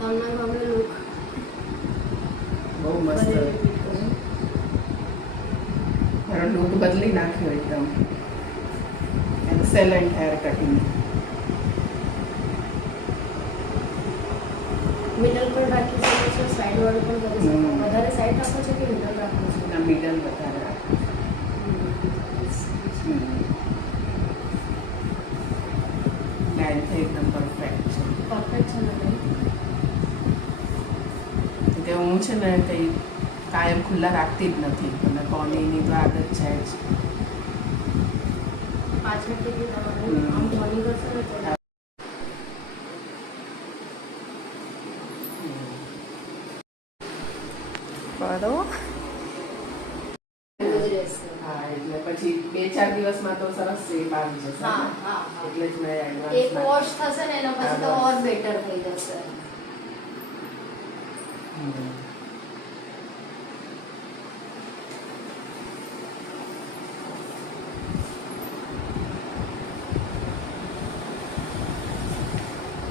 તમને ગમે લુક બહુ મસ્ત. મારો લુક બદલી નાખ્યો એકદમ. Excellent hair cutting. મિડલ પર રાખી શકો છો, સાઈડ વાળું પણ કરી શકો. વધારે સાઈડ રાખો છો કે મિડલ રાખો છો? ના, મિડલ વધારે રાખો. લેન્થ એકદમ પરફેક્ટ છે. પરફેક્ટ છે ને બેન? કે હું છે ને કંઈ કાયમ ખુલ્લા રાખતી જ નથી. અને કોનીની તો આદત છે જ. પાછળથી બી તમારે આમ જોઈનિંગ કરશો ને તો બરોબર. હા, એટલે પછી 2-4 દિવસમાં તો સરસ શેપ આવી જશે. હા હા એટલે જ મેં એક એડવાન્સમાં વોશ થશે ને એના પછી તો ઓર બેટર થઈ જશે.